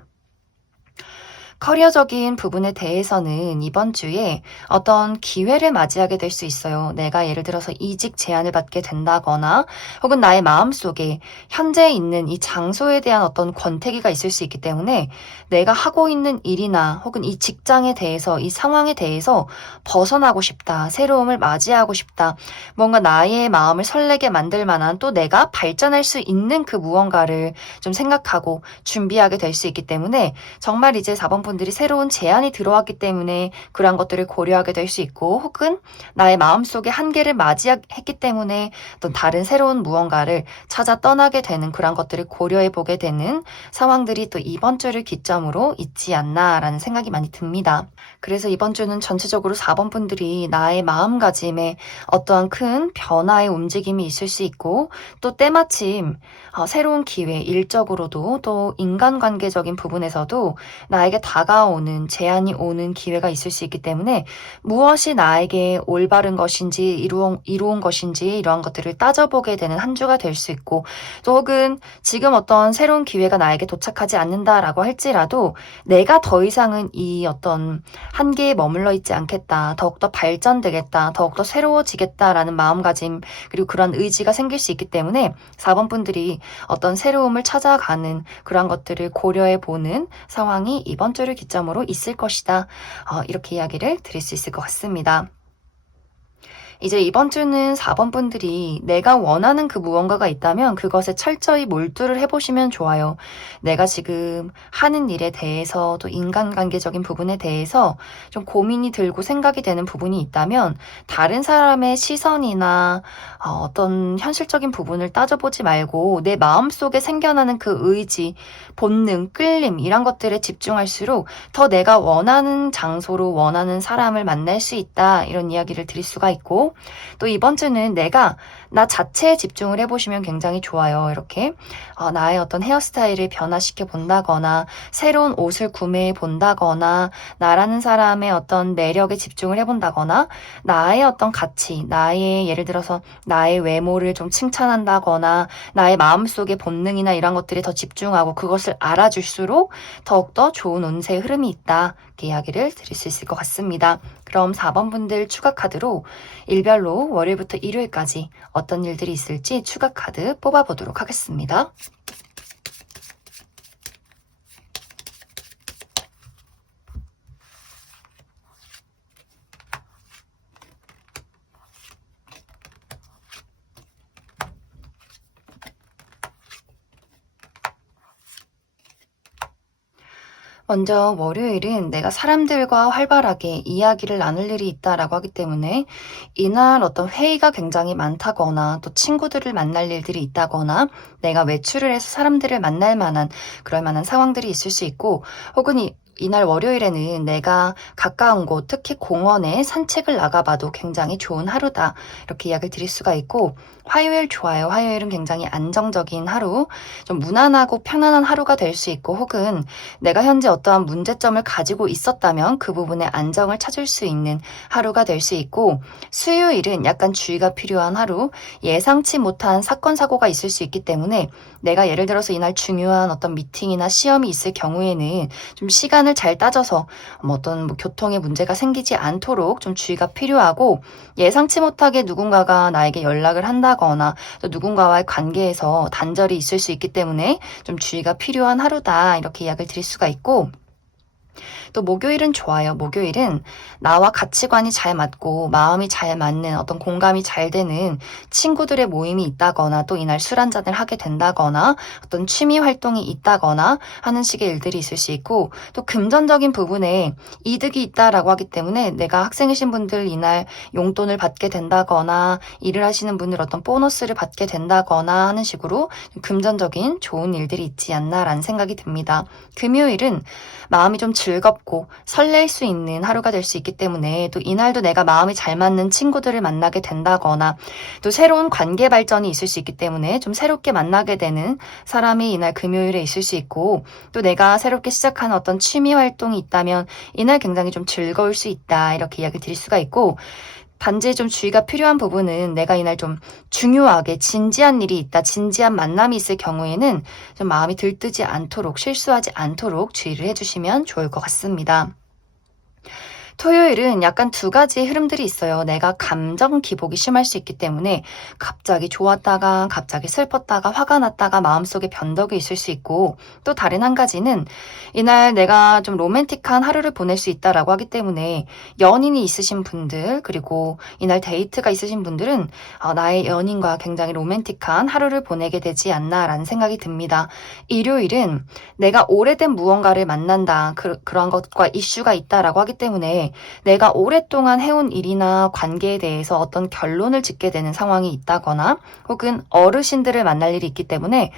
커리어적인 부분에 대해서는 이번 주에 어떤 기회를 맞이하게 될 수 있어요. 내가 예를 들어서 이직 제안을 받게 된다거나 혹은 나의 마음속에 현재 있는 이 장소에 대한 어떤 권태기가 있을 수 있기 때문에 내가 하고 있는 일이나 혹은 이 직장에 대해서 이 상황에 대해서 벗어나고 싶다. 새로움을 맞이하고 싶다. 뭔가 나의 마음을 설레게 만들 만한 또 내가 발전할 수 있는 그 무언가를 좀 생각하고 준비하게 될 수 있기 때문에 정말 이제 4번 분들이 새로운 제안이 들어왔기 때문에 그러한 것들을 고려하게 될 수 있고 혹은 나의 마음속에 한계를 맞이했기 때문에 어떤 다른 새로운 무언가를 찾아 떠나게 되는 그러한 것들을 고려해 보게 되는 상황들이 또 이번 주를 기점으로 있지 않나라는 생각이 많이 듭니다. 그래서 이번 주는 전체적으로 4번 분들이 나의 마음가짐에 어떠한 큰 변화의 움직임이 있을 수 있고 또 때마침 새로운 기회, 일적으로도 또 인간관계적인 부분에서도 나에게 다가오는 제안이 오는 기회가 있을 수 있기 때문에 무엇이 나에게 올바른 것인지 이루온 것인지 이러한 것들을 따져보게 되는 한 주가 될 수 있고 또 혹은 지금 어떤 새로운 기회가 나에게 도착하지 않는다라고 할지라도 내가 더 이상은 이 어떤 한계에 머물러 있지 않겠다. 더욱더 발전되겠다. 더욱더 새로워지겠다라는 마음가짐 그리고 그런 의지가 생길 수 있기 때문에 4번 분들이 어떤 새로움을 찾아가는 그런 것들을 고려해 보는 상황이 이번 주를 기점으로 있을 것이다. 이렇게 이야기를 드릴 수 있을 것 같습니다. 이제 이번 주는 4번 분들이 내가 원하는 그 무언가가 있다면 그것에 철저히 몰두를 해보시면 좋아요. 내가 지금 하는 일에 대해서 또 인간관계적인 부분에 대해서 좀 고민이 들고 생각이 되는 부분이 있다면 다른 사람의 시선이나 어떤 현실적인 부분을 따져보지 말고 내 마음속에 생겨나는 그 의지, 본능, 끌림 이런 것들에 집중할수록 더 내가 원하는 장소로 원하는 사람을 만날 수 있다 이런 이야기를 드릴 수가 있고 또 이번 주는 내가 나 자체에 집중을 해보시면 굉장히 좋아요. 이렇게 나의 어떤 헤어스타일을 변화시켜 본다거나 새로운 옷을 구매해 본다거나 나라는 사람의 어떤 매력에 집중을 해본다거나 나의 어떤 가치, 나의 예를 들어서 나의 외모를 좀 칭찬한다거나 나의 마음속의 본능이나 이런 것들에 더 집중하고 그것을 알아줄수록 더욱더 좋은 운세의 흐름이 있다. 이렇게 이야기를 드릴 수 있을 것 같습니다. 그럼 4번 분들 추가 카드로 일별로 월요일부터 일요일까지 어떤 일들이 있을지 추가 카드 뽑아보도록 하겠습니다. 먼저 월요일은 내가 사람들과 활발하게 이야기를 나눌 일이 있다라고 하기 때문에 이날 어떤 회의가 굉장히 많다거나 또 친구들을 만날 일들이 있다거나 내가 외출을 해서 사람들을 만날 만한 그럴 만한 상황들이 있을 수 있고 혹은 이날 월요일에는 내가 가까운 곳, 특히 공원에 산책을 나가봐도 굉장히 좋은 하루다. 이렇게 이야기를 드릴 수가 있고, 화요일 좋아요. 화요일은 굉장히 안정적인 하루, 좀 무난하고 편안한 하루가 될 수 있고, 혹은 내가 현재 어떠한 문제점을 가지고 있었다면 그 부분에 안정을 찾을 수 있는 하루가 될 수 있고, 수요일은 약간 주의가 필요한 하루, 예상치 못한 사건, 사고가 있을 수 있기 때문에 내가 예를 들어서 이날 중요한 어떤 미팅이나 시험이 있을 경우에는 좀 시간을 잘 따져서 어떤 교통에 문제가 생기지 않도록 좀 주의가 필요하고 예상치 못하게 누군가가 나에게 연락을 한다거나 또 누군가와의 관계에서 단절이 있을 수 있기 때문에 좀 주의가 필요한 하루다 이렇게 이야기를 드릴 수가 있고 또 목요일은 좋아요. 목요일은 나와 가치관이 잘 맞고 마음이 잘 맞는 어떤 공감이 잘 되는 친구들의 모임이 있다거나 또 이날 술 한잔을 하게 된다거나 어떤 취미 활동이 있다거나 하는 식의 일들이 있을 수 있고 또 금전적인 부분에 이득이 있다라고 하기 때문에 내가 학생이신 분들 이날 용돈을 받게 된다거나 일을 하시는 분들 어떤 보너스를 받게 된다거나 하는 식으로 금전적인 좋은 일들이 있지 않나라는 생각이 듭니다. 금요일은 마음이 좀 즐겁고 설렐 수 있는 하루가 될 수 있기 때문에 또 이날도 내가 마음이 잘 맞는 친구들을 만나게 된다거나 또 새로운 관계 발전이 있을 수 있기 때문에 좀 새롭게 만나게 되는 사람이 이날 금요일에 있을 수 있고 또 내가 새롭게 시작하는 어떤 취미 활동이 있다면 이날 굉장히 좀 즐거울 수 있다 이렇게 이야기 드릴 수가 있고 단지 좀 주의가 필요한 부분은 내가 이날 좀 중요하게 진지한 일이 있다, 진지한 만남이 있을 경우에는 좀 마음이 들뜨지 않도록 실수하지 않도록 주의를 해주시면 좋을 것 같습니다. 토요일은 약간 두 가지 흐름들이 있어요. 내가 감정 기복이 심할 수 있기 때문에 갑자기 좋았다가 갑자기 슬펐다가 화가 났다가 마음속에 변덕이 있을 수 있고 또 다른 한 가지는 이날 내가 좀 로맨틱한 하루를 보낼 수 있다라고 하기 때문에 연인이 있으신 분들 그리고 이날 데이트가 있으신 분들은 나의 연인과 굉장히 로맨틱한 하루를 보내게 되지 않나라는 생각이 듭니다. 일요일은 내가 오래된 무언가를 만난다 그러한 것과 이슈가 있다라고 하기 때문에 내가 오랫동안 해온 일이나 관계에 대해서 어떤 결론을 짓게 되는 상황이 있다거나 혹은 어르신들을 만날 일이 있기 때문에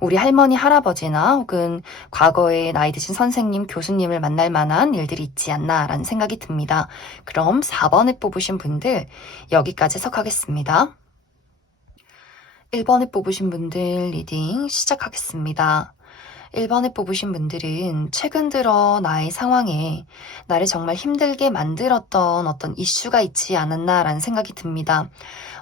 우리 할머니, 할아버지나 혹은 과거에 나이 드신 선생님, 교수님을 만날 만한 일들이 있지 않나라는 생각이 듭니다. 그럼 4번을 뽑으신 분들 여기까지 해석하겠습니다. 1번을 뽑으신 분들 리딩 시작하겠습니다. 1번을 뽑으신 분들은 최근 들어 나의 상황에 나를 정말 힘들게 만들었던 어떤 이슈가 있지 않았나라는 생각이 듭니다.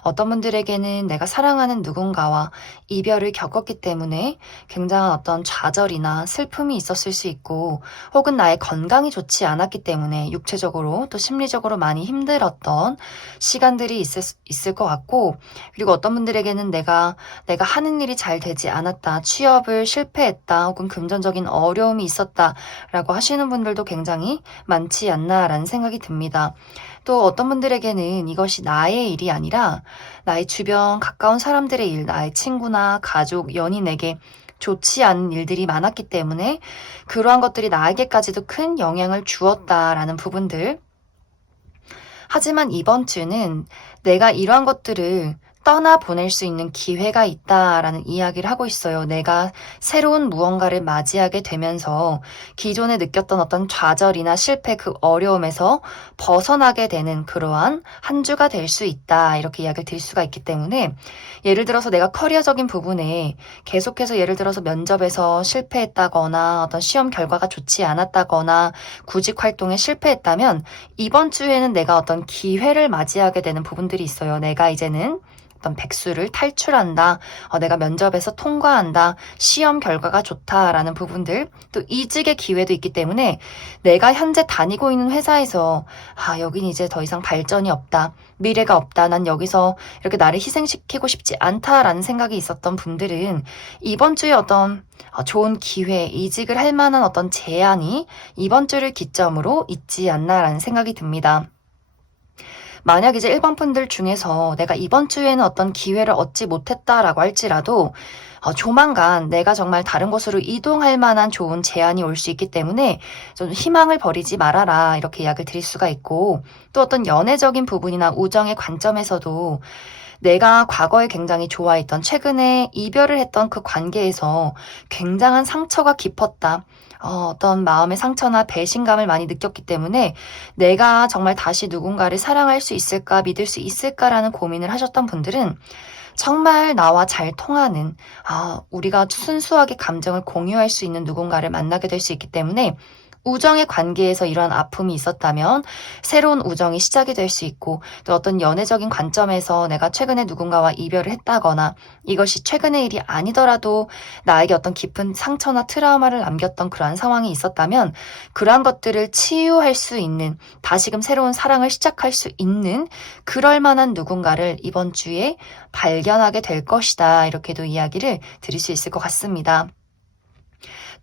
어떤 분들에게는 내가 사랑하는 누군가와 이별을 겪었기 때문에 굉장한 어떤 좌절이나 슬픔이 있었을 수 있고 혹은 나의 건강이 좋지 않았기 때문에 육체적으로 또 심리적으로 많이 힘들었던 시간들이 있을 것 같고 그리고 어떤 분들에게는 내가 하는 일이 잘 되지 않았다, 취업을 실패했다 혹은 금전적인 어려움이 있었다라고 하시는 분들도 굉장히 많지 않나라는 생각이 듭니다. 또 어떤 분들에게는 이것이 나의 일이 아니라 나의 주변 가까운 사람들의 일, 나의 친구나 가족, 연인에게 좋지 않은 일들이 많았기 때문에 그러한 것들이 나에게까지도 큰 영향을 주었다라는 부분들. 하지만 이번 주는 내가 이러한 것들을 떠나보낼 수 있는 기회가 있다라는 이야기를 하고 있어요. 내가 새로운 무언가를 맞이하게 되면서 기존에 느꼈던 어떤 좌절이나 실패, 그 어려움에서 벗어나게 되는 그러한 한 주가 될 수 있다. 이렇게 이야기를 드릴 수가 있기 때문에 예를 들어서 내가 커리어적인 부분에 계속해서 예를 들어서 면접에서 실패했다거나 어떤 시험 결과가 좋지 않았다거나 구직 활동에 실패했다면 이번 주에는 내가 어떤 기회를 맞이하게 되는 부분들이 있어요. 내가 이제는 어떤 백수를 탈출한다, 내가 면접에서 통과한다, 시험 결과가 좋다라는 부분들, 또 이직의 기회도 있기 때문에 내가 현재 다니고 있는 회사에서 여긴 이제 더 이상 발전이 없다, 미래가 없다, 난 여기서 이렇게 나를 희생시키고 싶지 않다라는 생각이 있었던 분들은 이번 주에 어떤 좋은 기회, 이직을 할 만한 어떤 제안이 이번 주를 기점으로 있지 않나라는 생각이 듭니다. 만약 이제 1번 분들 중에서 내가 이번 주에는 어떤 기회를 얻지 못했다라고 할지라도 조만간 내가 정말 다른 곳으로 이동할 만한 좋은 제안이 올 수 있기 때문에 좀 희망을 버리지 말아라 이렇게 이야기를 드릴 수가 있고 또 어떤 연애적인 부분이나 우정의 관점에서도 내가 과거에 굉장히 좋아했던 최근에 이별을 했던 그 관계에서 굉장한 상처가 깊었다. 어떤 마음의 상처나 배신감을 많이 느꼈기 때문에 내가 정말 다시 누군가를 사랑할 수 있을까, 믿을 수 있을까라는 고민을 하셨던 분들은 정말 나와 잘 통하는, 우리가 순수하게 감정을 공유할 수 있는 누군가를 만나게 될 수 있기 때문에 우정의 관계에서 이러한 아픔이 있었다면 새로운 우정이 시작이 될 수 있고 또 어떤 연애적인 관점에서 내가 최근에 누군가와 이별을 했다거나 이것이 최근의 일이 아니더라도 나에게 어떤 깊은 상처나 트라우마를 남겼던 그러한 상황이 있었다면 그러한 것들을 치유할 수 있는 다시금 새로운 사랑을 시작할 수 있는 그럴 만한 누군가를 이번 주에 발견하게 될 것이다. 이렇게도 이야기를 드릴 수 있을 것 같습니다.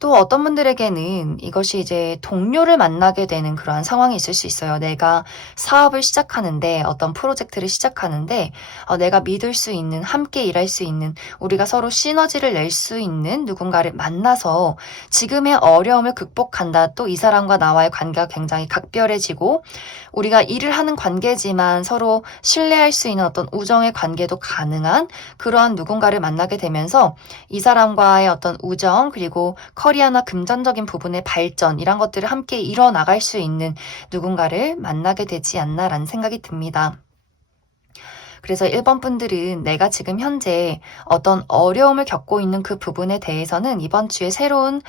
또 어떤 분들에게는 이것이 이제 동료를 만나게 되는 그러한 상황이 있을 수 있어요. 내가 사업을 시작하는데 어떤 프로젝트를 시작하는데 내가 믿을 수 있는 함께 일할 수 있는 우리가 서로 시너지를 낼 수 있는 누군가를 만나서 지금의 어려움을 극복한다. 또 이 사람과 나와의 관계가 굉장히 각별해지고 우리가 일을 하는 관계지만 서로 신뢰할 수 있는 어떤 우정의 관계도 가능한 그러한 누군가를 만나게 되면서 이 사람과의 어떤 우정 그리고 커리어나 금전적인 부분의 발전 이런 것들을 함께 이뤄나갈 수 있는 누군가를 만나게 되지 않나라는 생각이 듭니다. 그래서 1번 분들은 내가 지금 현재 어떤 어려움을 겪고 있는 그 부분에 대해서는 이번 주에 새로운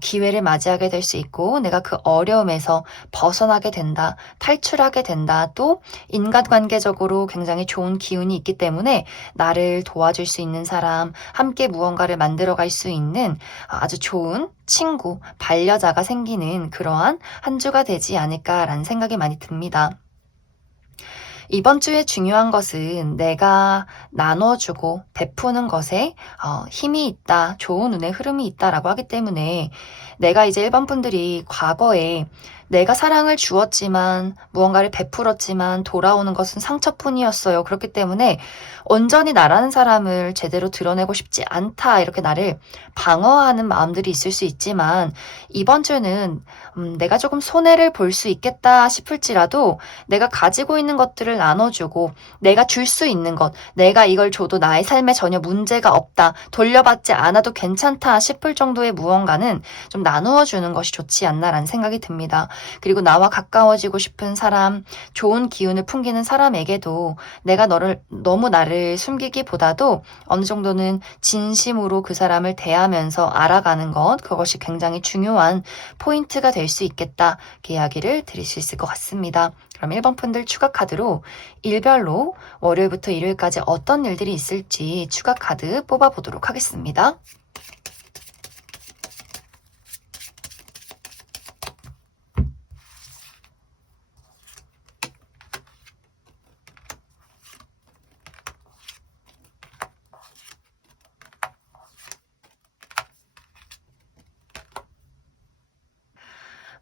기회를 맞이하게 될 수 있고 내가 그 어려움에서 벗어나게 된다, 탈출하게 된다, 또 인간관계적으로 굉장히 좋은 기운이 있기 때문에 나를 도와줄 수 있는 사람, 함께 무언가를 만들어갈 수 있는 아주 좋은 친구, 반려자가 생기는 그러한 한 주가 되지 않을까라는 생각이 많이 듭니다. 이번 주에 중요한 것은 내가 나눠주고 베푸는 것에 힘이 있다, 좋은 운의 흐름이 있다라고 하기 때문에 내가 이제 1번 분들이 과거에 내가 사랑을 주었지만 무언가를 베풀었지만 돌아오는 것은 상처뿐이었어요. 그렇기 때문에 온전히 나라는 사람을 제대로 드러내고 싶지 않다. 이렇게 나를 방어하는 마음들이 있을 수 있지만 이번 주는 내가 조금 손해를 볼 수 있겠다 싶을지라도 내가 가지고 있는 것들을 나눠주고 내가 줄 수 있는 것, 내가 이걸 줘도 나의 삶에 전혀 문제가 없다, 돌려받지 않아도 괜찮다 싶을 정도의 무언가는 좀 나누어 주는 것이 좋지 않나라는 생각이 듭니다. 그리고 나와 가까워지고 싶은 사람, 좋은 기운을 풍기는 사람에게도 내가 너무 나를 숨기기보다도 어느 정도는 진심으로 그 사람을 대하면서 알아가는 것, 그것이 굉장히 중요한 포인트가 될 수 있겠다. 이렇게 이야기를 드릴 수 있을 것 같습니다. 그럼 1번 분들 추가 카드로 일별로 월요일부터 일요일까지 어떤 일들이 있을지 추가 카드 뽑아보도록 하겠습니다.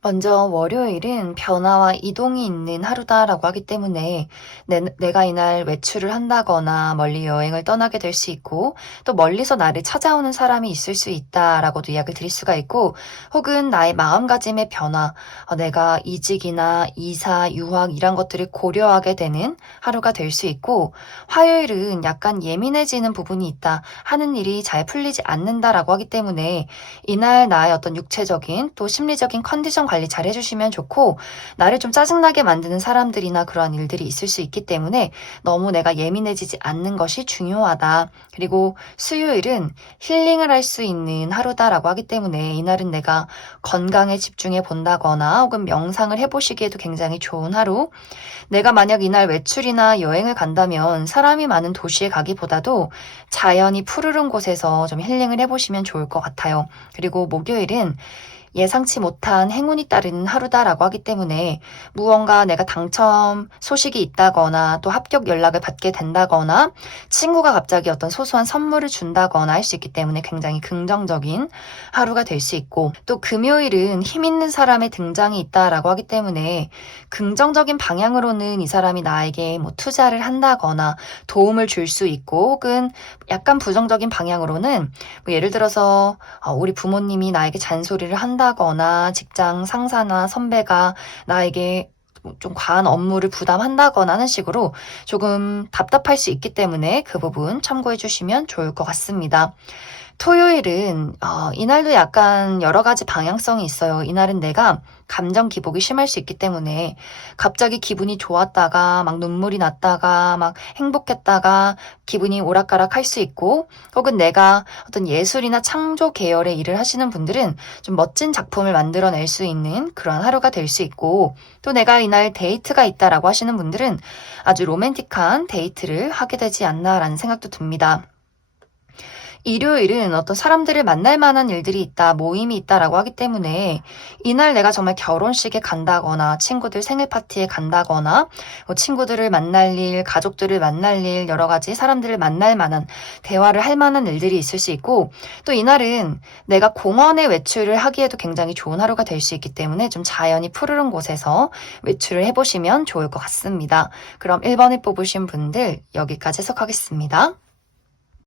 먼저 월요일은 변화와 이동이 있는 하루다라고 하기 때문에 내가 이날 외출을 한다거나 멀리 여행을 떠나게 될 수 있고 또 멀리서 나를 찾아오는 사람이 있을 수 있다라고도 이야기를 드릴 수가 있고 혹은 나의 마음가짐의 변화, 내가 이직이나 이사, 유학 이런 것들을 고려하게 되는 하루가 될 수 있고 화요일은 약간 예민해지는 부분이 있다, 하는 일이 잘 풀리지 않는다라고 하기 때문에 이날 나의 어떤 육체적인 또 심리적인 컨디션 관리 잘 해주시면 좋고 나를 좀 짜증나게 만드는 사람들이나 그러한 일들이 있을 수 있기 때문에 너무 내가 예민해지지 않는 것이 중요하다. 그리고 수요일은 힐링을 할 수 있는 하루다라고 하기 때문에 이날은 내가 건강에 집중해 본다거나 혹은 명상을 해보시기에도 굉장히 좋은 하루. 내가 만약 이날 외출이나 여행을 간다면 사람이 많은 도시에 가기보다도 자연이 푸르른 곳에서 좀 힐링을 해보시면 좋을 것 같아요. 그리고 목요일은 예상치 못한 행운이 따르는 하루다라고 하기 때문에 무언가 내가 당첨 소식이 있다거나 또 합격 연락을 받게 된다거나 친구가 갑자기 어떤 소소한 선물을 준다거나 할 수 있기 때문에 굉장히 긍정적인 하루가 될 수 있고 또 금요일은 힘 있는 사람의 등장이 있다라고 하기 때문에 긍정적인 방향으로는 이 사람이 나에게 뭐 투자를 한다거나 도움을 줄 수 있고 혹은 약간 부정적인 방향으로는 뭐 예를 들어서 우리 부모님이 나에게 잔소리를 한다거나 직장 상사나 선배가 나에게 좀 과한 업무를 부담한다거나 하는 식으로 조금 답답할 수 있기 때문에 그 부분 참고해 주시면 좋을 것 같습니다. 토요일은 이날도 약간 여러 가지 방향성이 있어요. 이날은 내가 감정 기복이 심할 수 있기 때문에 갑자기 기분이 좋았다가 막 눈물이 났다가 막 행복했다가 기분이 오락가락 할 수 있고 혹은 내가 어떤 예술이나 창조 계열의 일을 하시는 분들은 좀 멋진 작품을 만들어낼 수 있는 그런 하루가 될 수 있고 또 내가 이날 데이트가 있다라고 하시는 분들은 아주 로맨틱한 데이트를 하게 되지 않나라는 생각도 듭니다. 일요일은 어떤 사람들을 만날 만한 일들이 있다, 모임이 있다라고 하기 때문에 이날 내가 정말 결혼식에 간다거나 친구들 생일 파티에 간다거나 친구들을 만날 일, 가족들을 만날 일, 여러 가지 사람들을 만날 만한 대화를 할 만한 일들이 있을 수 있고 또 이날은 내가 공원에 외출을 하기에도 굉장히 좋은 하루가 될 수 있기 때문에 좀 자연이 푸르른 곳에서 외출을 해보시면 좋을 것 같습니다. 그럼 1번을 뽑으신 분들 여기까지 해석하겠습니다.